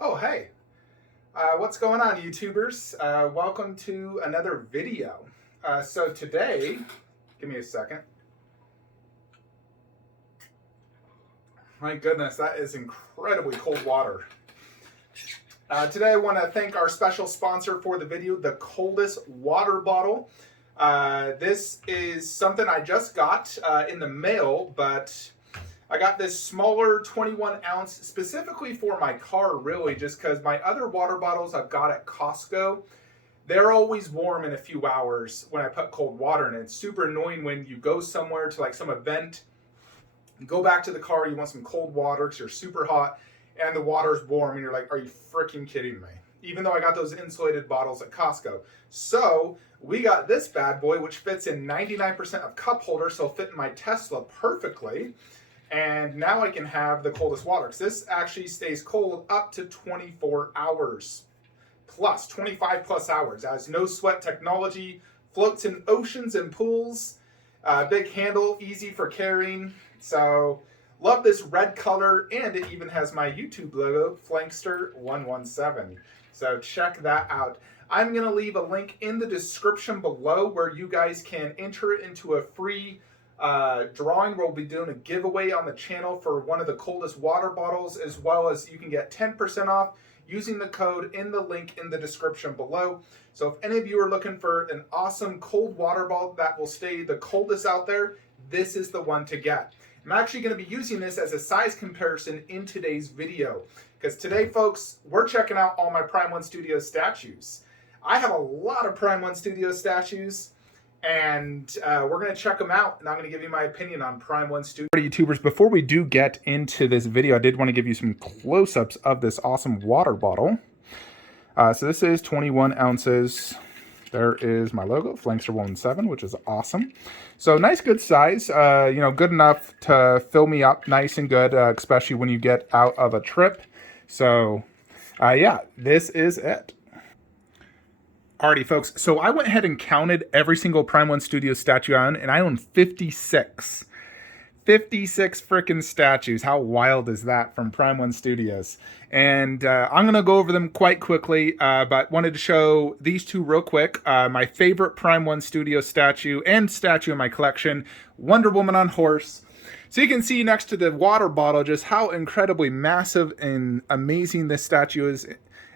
Oh, hey. What's going on, YouTubers? Welcome to another video. So today, give me a second. My goodness, that is incredibly cold water. Today I want to thank our special sponsor for the video, the Coldest water bottle. This is something I just got in the mail, but I got this smaller 21 ounce specifically for my car, really, just because my other water bottles I've got at Costco, they're always warm in a few hours when I put cold water in it. It's super annoying when you go somewhere to like some event, you go back to the car, you want some cold water because you're super hot, and the water's warm, and you're like, are you freaking kidding me? Even though I got those insulated bottles at Costco. So we got this bad boy, which fits in 99% of cup holders, so it'll fit in my Tesla perfectly. And now I can have the coldest water, because this actually stays cold up to 24 hours plus, 25 plus hours. It has no sweat technology, floats in oceans and pools, big handle, easy for carrying. So love this red color, and it even has my YouTube logo, Flankster 117. So check that out. I'm going to leave a link in the description below where you guys can enter it into a free drawing. We'll be doing a giveaway on the channel for one of the coldest water bottles, as well as you can get 10% off using the code in the link in the description below. So if any of you are looking for an awesome cold water bottle that will stay the coldest out there, this is the one to get. I'm actually going to be using this as a size comparison in today's video, because today, folks, we're checking out all my Prime 1 Studios statues. I have a lot of Prime 1 Studios statues, and we're going to check them out, and I'm going to give you my opinion on Prime 1 Studio. YouTubers, before we do get into this video, I did want to give you some close-ups of this awesome water bottle. So this is 21 ounces. There is my logo, Flankster 117, which is awesome. So nice, good size, good enough to fill me up nice and good, especially when you get out of a trip. So yeah, this is it. Alrighty, folks, so I went ahead and counted every single Prime 1 Studios statue I own, and I own 56. 56 freaking statues. How wild is that from Prime 1 Studios? And I'm going to go over them quite quickly, but wanted to show these two real quick. My favorite Prime 1 Studios statue and statue in my collection, Wonder Woman on horse. So you can see next to the water bottle just how incredibly massive and amazing this statue is,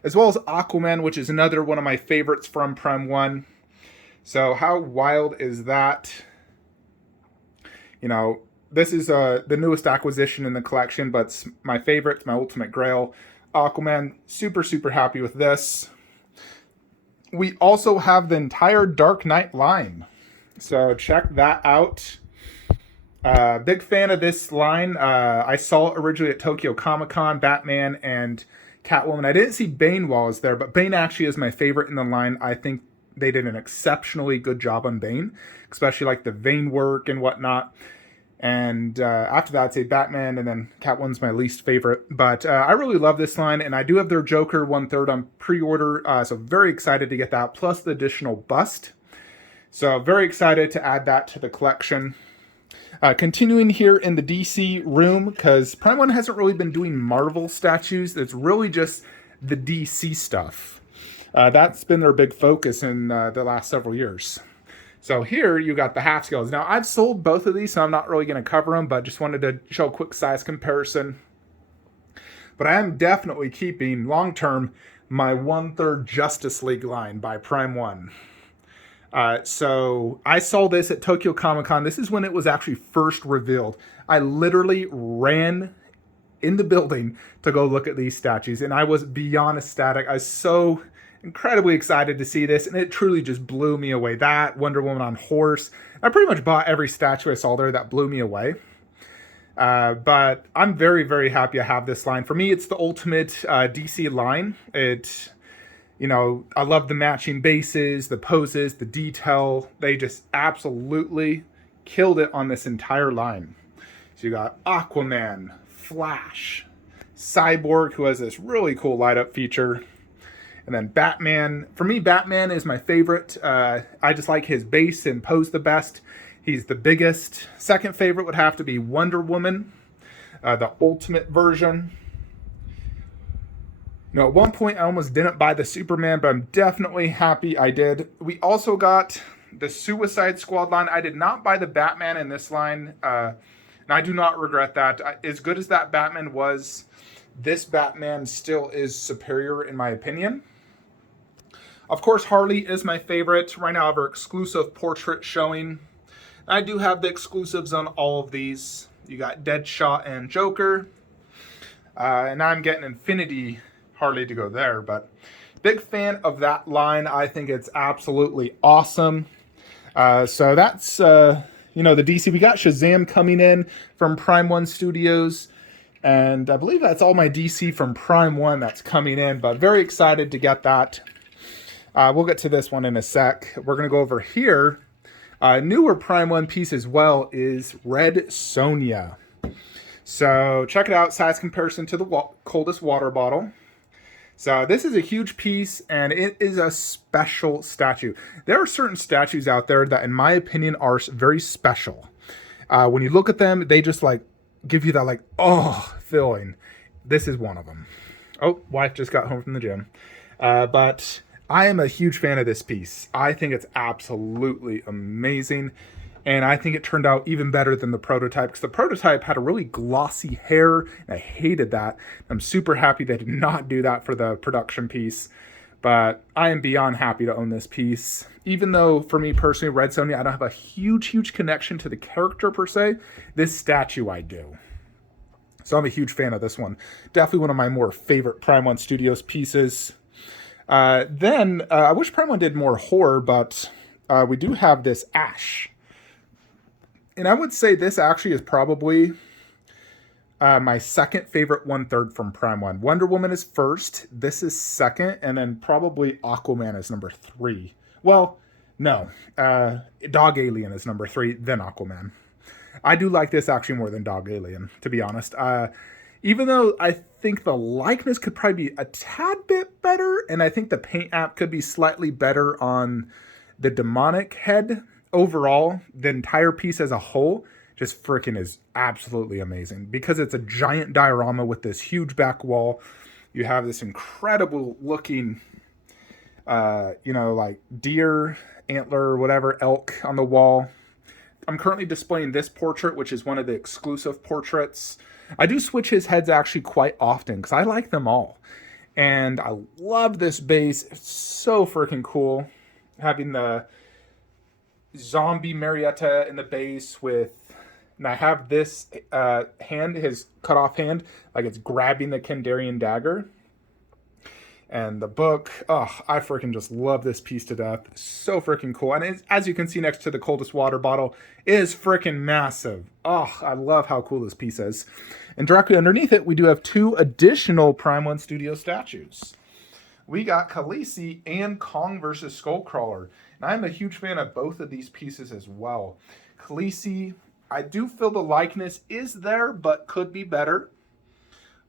as well as Aquaman, which is another one of my favorites from Prime 1. So how wild is that? This is the newest acquisition in the collection, but it's my favorite, it's my ultimate grail. Aquaman, super, super happy with this. We also have the entire Dark Knight line. So check that out. Big fan of this line. I saw it originally at Tokyo Comic-Con, Batman and Catwoman. I didn't see Bane while I was there, but Bane actually is my favorite in the line. I think they did an exceptionally good job on Bane, especially like the vein work and whatnot. And after that, I'd say Batman, and then Catwoman's my least favorite. But I really love this line, and I do have their Joker 1/3 on pre-order, so very excited to get that, plus the additional bust. So very excited to add that to the collection. Continuing here in the DC room, because Prime 1 hasn't really been doing Marvel statues. It's really just the DC stuff. That's been their big focus in the last several years. So here you got the half scales. Now I've sold both of these, so I'm not really going to cover them, but just wanted to show a quick size comparison. But I am definitely keeping long-term my 1/3 Justice League line by Prime 1. So I saw this at Tokyo Comic-Con. This is when it was actually first revealed. I literally ran in the building to go look at these statues, and I was beyond ecstatic. I was so incredibly excited to see this, and it truly just blew me away. That, Wonder Woman on horse. I pretty much bought every statue I saw there. That blew me away. But I'm very, very happy I have this line. For me, it's the ultimate DC line. I love the matching bases, the poses, the detail. They just absolutely killed it on this entire line. So you got Aquaman, Flash, Cyborg, who has this really cool light up feature. And then Batman. For me, Batman is my favorite. I just like his base and pose the best. He's the biggest. Second favorite would have to be Wonder Woman, the ultimate version. You know, at one point I almost didn't buy the Superman, but I'm definitely happy I did. We also got the Suicide Squad line. I did not buy the Batman in this line, and I do not regret that. As good as that Batman was, this Batman still is superior in my opinion. Of course, Harley is my favorite. Right now I have our exclusive portrait showing. I do have the exclusives on all of these. You got Deadshot and Joker. And I'm getting Infinity Harley to go there, but big fan of that line. I think it's absolutely awesome. So that's, you know, the DC. We got Shazam coming in from Prime 1 Studios. And I believe that's all my DC from Prime 1 that's coming in, but very excited to get that. We'll get to this one in a sec. We're going to go over here. Newer Prime 1 piece as well is Red Sonja. So check it out, size comparison to the Coldest water bottle. So this is a huge piece, and it is a special statue. There are certain statues out there that, in my opinion, are very special. When you look at them, they just like give you that like, oh, feeling. This is one of them. Oh, wife just got home from the gym. But I am a huge fan of this piece. I think it's absolutely amazing. And I think it turned out even better than the prototype, because the prototype had a really glossy hair, and I hated that. I'm super happy they did not do that for the production piece. But I am beyond happy to own this piece. Even though, for me personally, Red Sonja, I don't have a huge connection to the character per se, this statue I do. So I'm a huge fan of this one. Definitely one of my more favorite Prime 1 Studios pieces. Then, I wish Prime 1 did more horror, but we do have this Ash. And I would say this actually is probably my second favorite 1/3 from Prime 1. Wonder Woman is first, this is second, and then probably Aquaman is number 3. Well, no, Dog Alien is number 3, then Aquaman. I do like this actually more than Dog Alien, to be honest. Even though I think the likeness could probably be a tad bit better, and I think the paint app could be slightly better on the demonic head. Overall, the entire piece as a whole just freaking is absolutely amazing, because it's a giant diorama with this huge back wall. You have this incredible looking, you know, like deer, antler, whatever, elk on the wall. I'm currently displaying this portrait, which is one of the exclusive portraits. I do switch his heads actually quite often because I like them all. And I love this base. It's so freaking cool. Having the zombie Marietta in the base with, and I have this hand, his cut off hand, like it's grabbing the Kandarian dagger. And the book, oh, I freaking just love this piece to death. So freaking cool. And it's, as you can see next to the Coldest water bottle, it is freaking massive. Oh, I love how cool this piece is. And directly underneath it, we do have 2 additional Prime 1 Studio statues. We got Khaleesi and Kong versus Skullcrawler. And I'm a huge fan of both of these pieces as well. Khaleesi, I do feel the likeness is there, but could be better.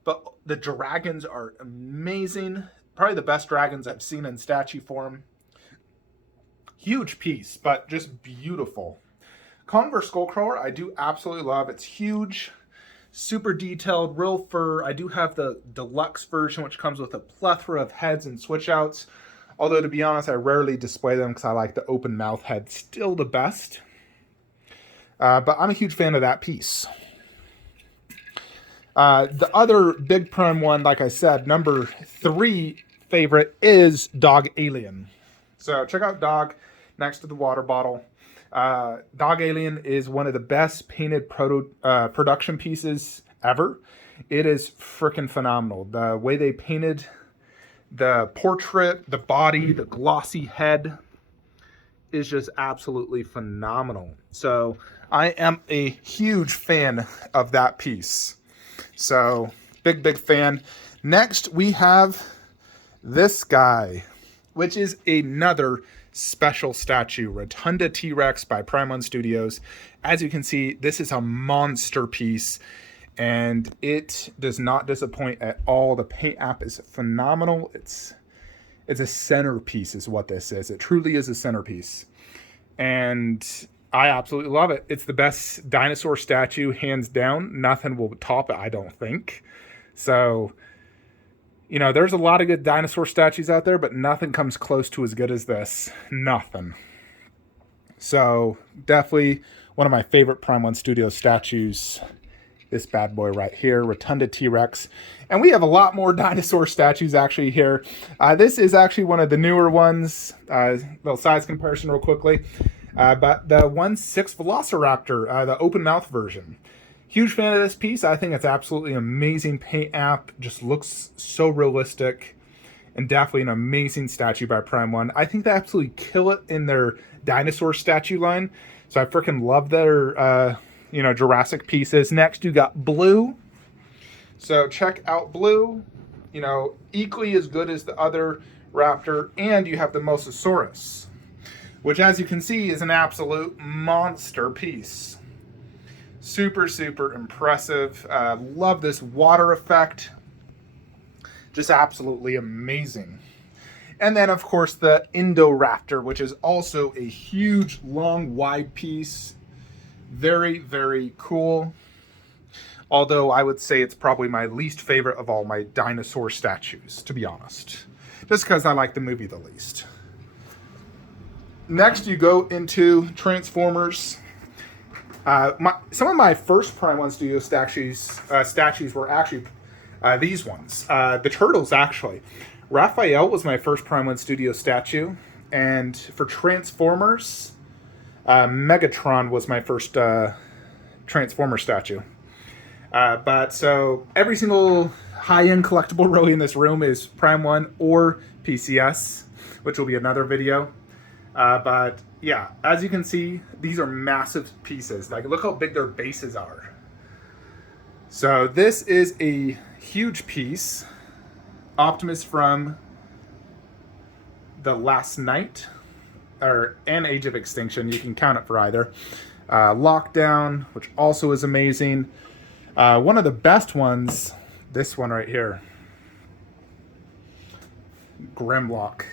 But the dragons are amazing. Probably the best dragons I've seen in statue form. Huge piece, but just beautiful. Kong vs. Skullcrawler, I do absolutely love. It's huge, super detailed, real fur. I do have the deluxe version, which comes with a plethora of heads and switch outs. Although, to be honest, I rarely display them because I like the open mouth head still the best. But I'm a huge fan of that piece. The other big Prime 1, like I said, number 3 favorite is Dog Alien. So check out Dog next to the water bottle. Dog Alien is one of the best painted production pieces ever. It is freaking phenomenal. The way they painted the portrait, the body, the glossy head is just absolutely phenomenal. So I am a huge fan of that piece. So, big fan. Next, we have this guy, which is another special statue, Rotunda T-Rex by Prime 1 Studios. As you can see, this is a monster piece, and it does not disappoint at all. The paint app is phenomenal. It's a centerpiece is what this is. It truly is a centerpiece. And I absolutely love it. It's the best dinosaur statue, hands down. Nothing will top it, I don't think. So, You know, there's a lot of good dinosaur statues out there, but nothing comes close to as good as this. Nothing. So definitely one of my favorite Prime 1 Studio statues. This bad boy right here, Rotunda T-Rex. And we have a lot more dinosaur statues actually here. This is actually one of the newer ones. Little size comparison real quickly. But the 1/6 Velociraptor, the open mouth version. Huge fan of this piece. I think it's absolutely amazing paint app. Just looks so realistic. And definitely an amazing statue by Prime 1. I think they absolutely kill it in their dinosaur statue line. So I freaking love their Jurassic pieces. Next, you got Blue. So check out Blue. You know, equally as good as the other raptor. And you have the Mosasaurus, which, as you can see, is an absolute monster piece. Super, super impressive. Love this water effect. Just absolutely amazing. And then, of course, the Indoraptor, which is also a huge, long, wide piece. Very, very cool. Although I would say it's probably my least favorite of all my dinosaur statues, to be honest. Just because I like the movie the least. Next, you go into Transformers. Some of my first Prime 1 Studio statues were actually these ones. The Turtles, actually. Raphael was my first Prime 1 Studio statue. And for Transformers, Megatron was my first Transformer statue. But so every single high-end collectible really in this room is Prime 1 or PCS, which will be another video. But yeah, as you can see, these are massive pieces. Like, look how big their bases are. So this is a huge piece. Optimus from The Last Night, and Age of Extinction. You can count it for either. Lockdown, which also is amazing. One of the best ones, this one right here. Grimlock.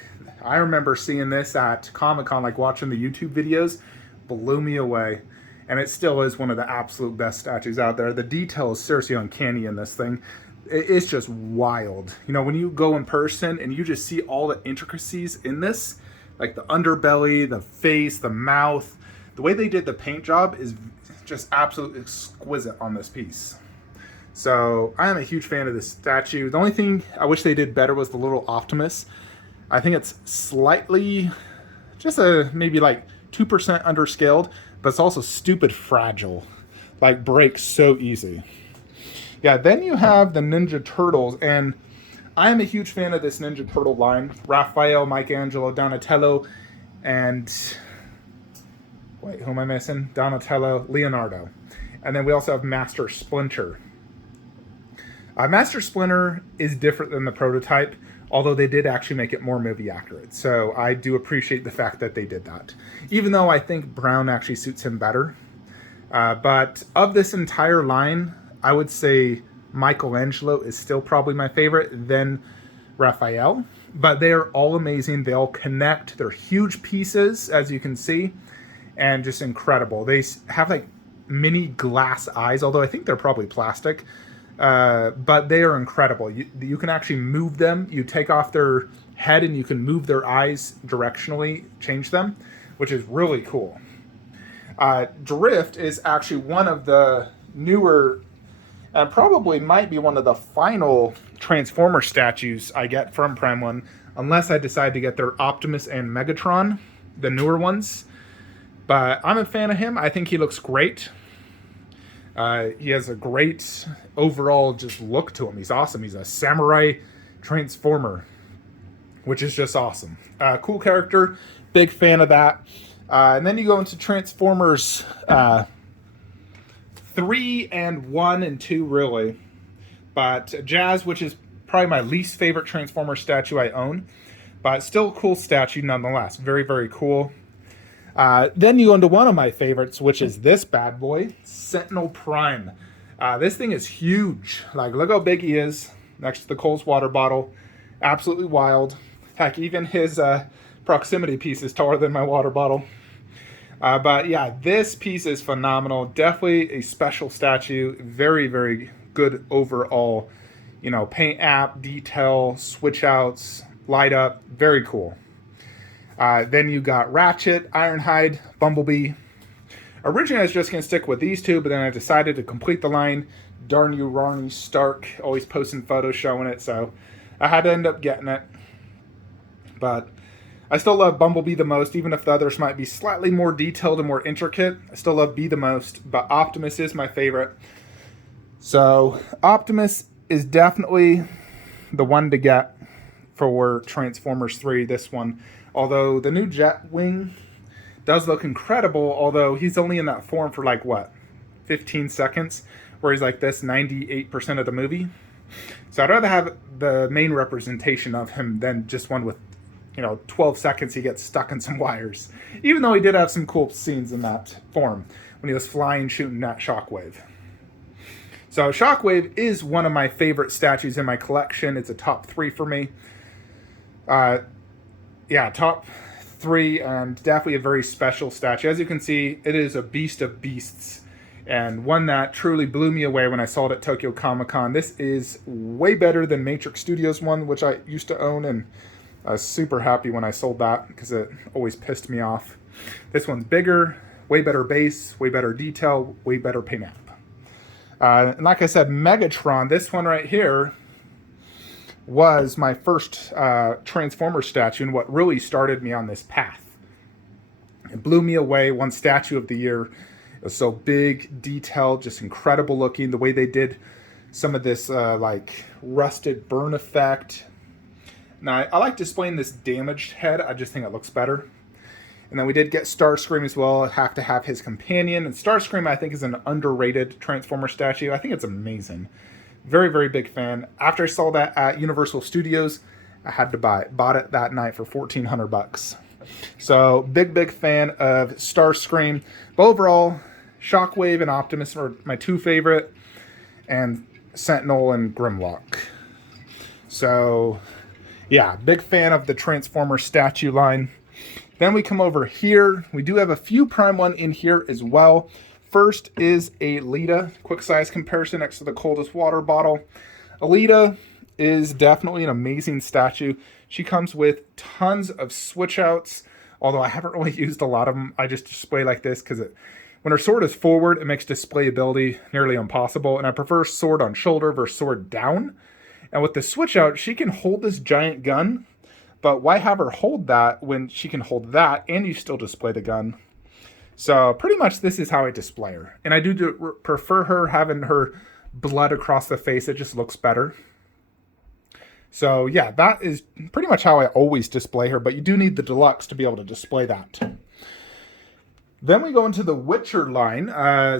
I remember seeing this at Comic-Con, like watching the YouTube videos, blew me away. And it still is one of the absolute best statues out there. The detail is seriously uncanny in this thing. It's just wild. You know, when you go in person and you just see all the intricacies in this, like the underbelly, the face, the mouth, the way they did the paint job is just absolutely exquisite on this piece. So I am a huge fan of this statue. The only thing I wish they did better was the little Optimus. I think it's slightly, just maybe like 2% underscaled, but it's also stupid fragile. Like, breaks so easy. Yeah, then you have the Ninja Turtles, and I am a huge fan of this Ninja Turtle line. Raphael, Michelangelo, Donatello, and wait, who am I missing? Donatello, Leonardo. And then we also have Master Splinter. Master Splinter is different than the prototype, although they did actually make it more movie accurate. So I do appreciate the fact that they did that. Even though I think brown actually suits him better. But of this entire line, I would say Michelangelo is still probably my favorite, then Raphael. But they are all amazing. They all connect. They're huge pieces, as you can see, and just incredible. They have like mini glass eyes, although I think they're probably plastic. But they are incredible. You can actually move them. You take off their head and you can move their eyes directionally, change them, which is really cool. Drift is actually one of the newer, and probably might be one of the final Transformer statues I get from Prime 1, unless I decide to get their Optimus and Megatron, the newer ones. But I'm a fan of him. I think he looks great. He has a great overall just look to him. He's awesome. He's a samurai transformer, which is just awesome. Cool character. Big fan of that. And then you go into Transformers 3 and 1 and 2, really. But Jazz, which is probably my least favorite Transformer statue I own. But still a cool statue nonetheless. Very, very cool. Then you go into one of my favorites, which is this bad boy, Sentinel Prime. This thing is huge. Like, look how big he is next to the Coldest water bottle. Absolutely wild. Heck, even his proximity piece is taller than my water bottle. But yeah, this piece is phenomenal. Definitely a special statue. Very, very good overall You know, paint app, detail, switch outs, light up, very cool. Then you got Ratchet, Ironhide, Bumblebee. Originally I was just going to stick with these two, but then I decided to complete the line. Darn you, Ronnie Stark, always posting photos showing it, so I had to end up getting it. But I still love Bumblebee the most, even if the others might be slightly more detailed and more intricate. I still love Bee the most, but Optimus is my favorite. So Optimus is definitely the one to get for Transformers 3, this one. Although the new Jetwing does look incredible, although he's only in that form for like, what, 15 seconds? Where he's like this 98% of the movie. So I'd rather have the main representation of him than just one with, 12 seconds he gets stuck in some wires. Even though he did have some cool scenes in that form when he was flying, shooting that Shockwave. So Shockwave is one of my favorite statues in my collection. It's a top 3 for me. Top 3, and definitely a very special statue. As you can see, it is a beast of beasts, and one that truly blew me away when I saw it at Tokyo Comic Con. This is way better than Matrix Studios one, which I used to own, and I was super happy when I sold that because it always pissed me off. This one's bigger, way better base, way better detail, way better paint app. And like I said, Megatron, this one right here, was my first Transformer statue and what really started me on this path. It blew me away. Won Statue of the Year. It was so big, detailed, just incredible looking. The way they did some of this like rusted burn effect. Now, I like displaying this damaged head. I just think it looks better. And then we did get Starscream as well. Have to have his companion. And Starscream, I think, is an underrated Transformer statue. I think it's amazing. Very, very big fan. After I saw that at Universal Studios, I had to buy it. Bought it that night for $1,400. So, big fan of Starscream. But overall, Shockwave and Optimus are my 2 favorite. And Sentinel and Grimlock. So, yeah, big fan of the Transformer statue line. Then we come over here. We do have a few Prime 1 in here as well. First is a Lita, quick size comparison next to the Coldest water bottle. Alita is definitely an amazing statue. She comes with tons of switch outs, although I haven't really used a lot of them. I just display like this because when her sword is forward, it makes displayability nearly impossible, and I prefer sword on shoulder versus sword down. And with the switch out, she can hold this giant gun, but why have her hold that when she can hold that and you still display the gun? So pretty much this is how I display her. And I do prefer her having her blood across the face. It just looks better. So yeah, that is pretty much how I always display her. But you do need the deluxe to be able to display that. Then we go into the Witcher line.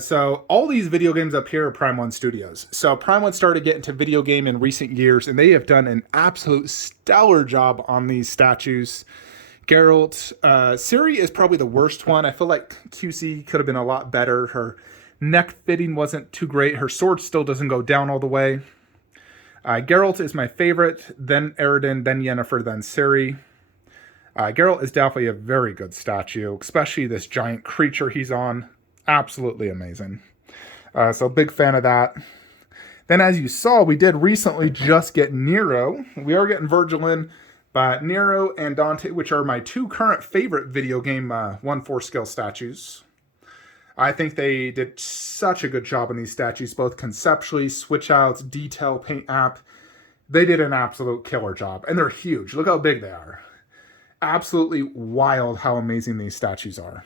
So all these video games up here are Prime 1 Studios. So Prime 1 started getting into video game in recent years. And they have done an absolute stellar job on these statues. Geralt. Ciri is probably the worst one. I feel like QC could have been a lot better. Her neck fitting wasn't too great. Her sword still doesn't go down all the way. Geralt is my favorite. Then Eridan, then Yennefer, then Ciri. Geralt is definitely a very good statue, especially this giant creature he's on. Absolutely amazing. So big fan of that. Then as you saw, we did recently just get Nioh. We are getting Virgil in. But Nioh and Dante, which are my 2 current favorite video game 1/4 scale statues. I think they did such a good job on these statues, both conceptually, switch outs, detail, paint app. They did an absolute killer job. And they're huge. Look how big they are. Absolutely wild how amazing these statues are.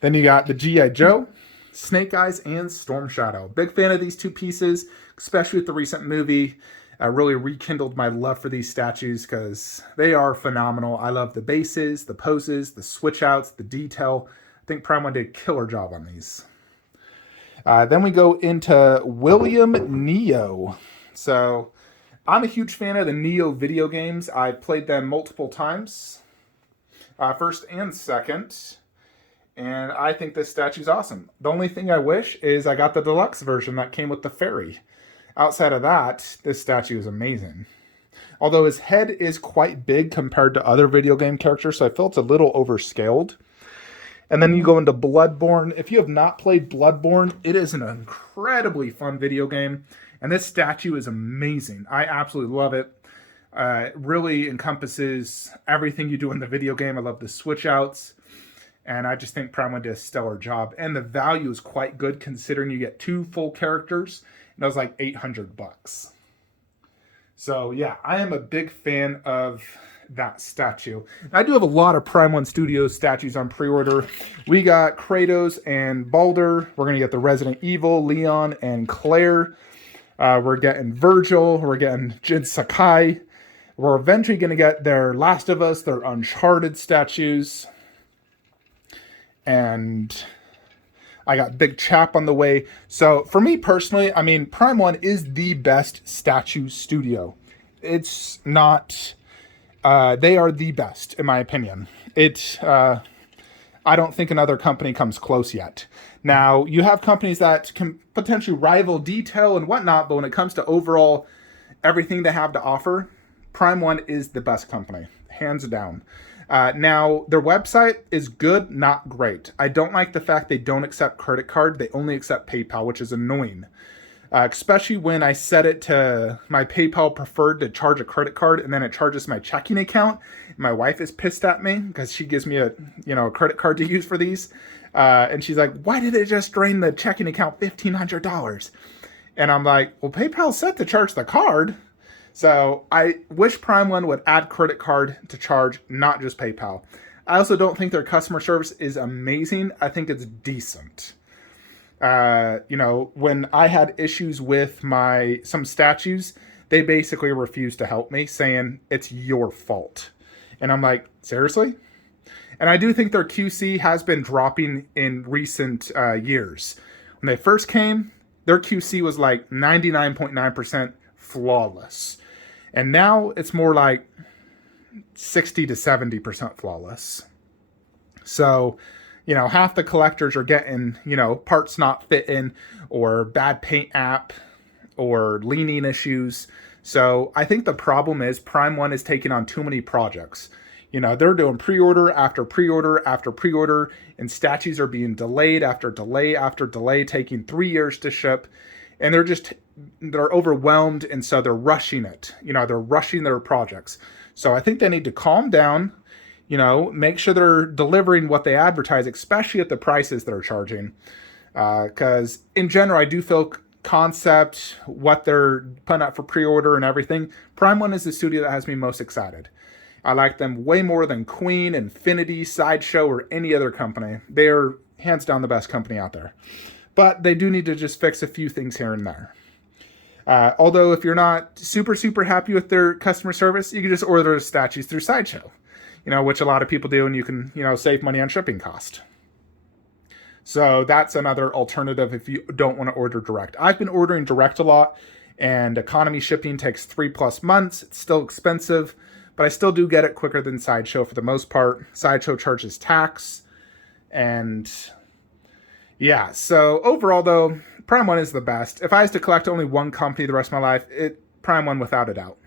Then you got the G.I. Joe, Snake Eyes, and Storm Shadow. Big fan of these 2 pieces, especially with the recent movie. I really rekindled my love for these statues because they are phenomenal. I love the bases, the poses, the switch outs, the detail. I think Prime 1 did a killer job on these. Then we go into William Nioh. So I'm a huge fan of the Nioh video games. I've played them multiple times, first and second. And I think this statue's awesome. The only thing I wish is I got the deluxe version that came with the fairy. Outside of that, this statue is amazing. Although his head is quite big compared to other video game characters, so I feel it's a little overscaled. And then you go into Bloodborne. If you have not played Bloodborne, it is an incredibly fun video game. And this statue is amazing. I absolutely love it. It really encompasses everything you do in the video game. I love the switch outs. And I just think Prime One did a stellar job. And the value is quite good considering you get 2 full characters. And that was like $800. So yeah, I am a big fan of that statue. I do have a lot of Prime One Studios statues on pre-order. We got Kratos and Baldur. We're going to get the Resident Evil, Leon, and Claire. We're getting Virgil. We're getting Jin Sakai. We're eventually going to get their Last of Us, their Uncharted statues. And I got Big Chap on the way. So for me personally, I mean, Prime One is the best statue studio. It's not... they are the best, in my opinion. I don't think another company comes close yet. Now, you have companies that can potentially rival detail and whatnot, but when it comes to overall everything they have to offer, Prime One is the best company, hands down. Now, their website is good, not great. I don't like the fact they don't accept credit card. They only accept PayPal, which is annoying. Especially when I set it to my PayPal preferred to charge a credit card, and then it charges my checking account. My wife is pissed at me because she gives me a credit card to use for these, and she's like, "Why did it just drain the checking account $1,500?" And I'm like, "Well, PayPal's set to charge the card." So I wish Prime One would add credit card to charge, not just PayPal. I also don't think their customer service is amazing. I think it's decent. When I had issues with some statues, they basically refused to help me, saying it's your fault. And I'm like, seriously? And I do think their QC has been dropping in recent years. When they first came, their QC was like 99.9% flawless. And now it's more like 60 to 70% flawless. So... half the collectors are getting, parts not fitting or bad paint app or leaning issues. So I think the problem is Prime One is taking on too many projects. They're doing pre-order after pre-order after pre-order, and statues are being delayed after delay after delay, taking 3 years to ship. And they're overwhelmed, and so they're rushing it. They're rushing their projects. So I think they need to calm down. Make sure they're delivering what they advertise, especially at the prices they're charging. Because in general, I do feel concept, what they're putting up for pre-order and everything. Prime One is the studio that has me most excited. I like them way more than Queen, Infinity, Sideshow, or any other company. They are hands down the best company out there. But they do need to just fix a few things here and there. Although if you're not super, super happy with their customer service, you can just order the statues through Sideshow. Which a lot of people do, and you can, save money on shipping cost. So that's another alternative if you don't want to order direct. I've been ordering direct a lot, and economy shipping takes 3+ months. It's still expensive, but I still do get it quicker than Sideshow for the most part. Sideshow charges tax, and yeah. So overall, though, Prime One is the best. If I was to collect only one company the rest of my life, Prime One without a doubt.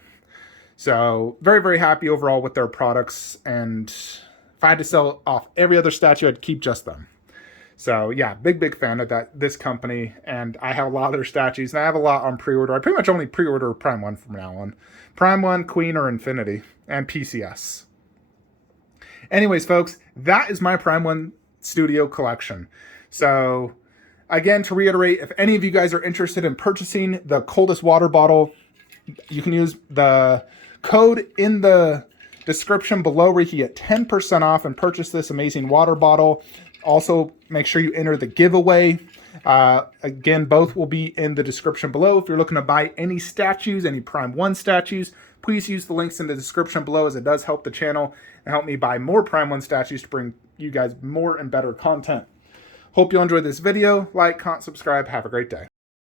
So very, very happy overall with their products. And if I had to sell off every other statue, I'd keep just them. So yeah, big, big fan of this company. And I have a lot of their statues, and I have a lot on pre-order. I pretty much only pre-order Prime One from now on. Prime One, Queen, or Infinity, and PCS. Anyways, folks, that is my Prime One Studio collection. So again, to reiterate, if any of you guys are interested in purchasing the Coldest water bottle, you can use the code in the description below where you can get 10% off and purchase this amazing water bottle. Also, make sure you enter the giveaway. Again, both will be in the description below. If you're looking to buy any statues, any Prime One statues, please use the links in the description below, as it does help the channel and help me buy more Prime One statues to bring you guys more and better content. Hope you enjoyed this video. Like, comment, subscribe. Have a great day.